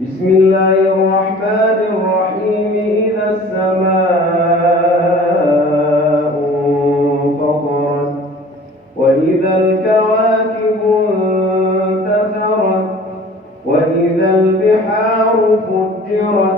بسم الله الرحمن الرحيم. إذا السماء انفطرت وإذا الكواكب انتثرت وإذا البحار فجرت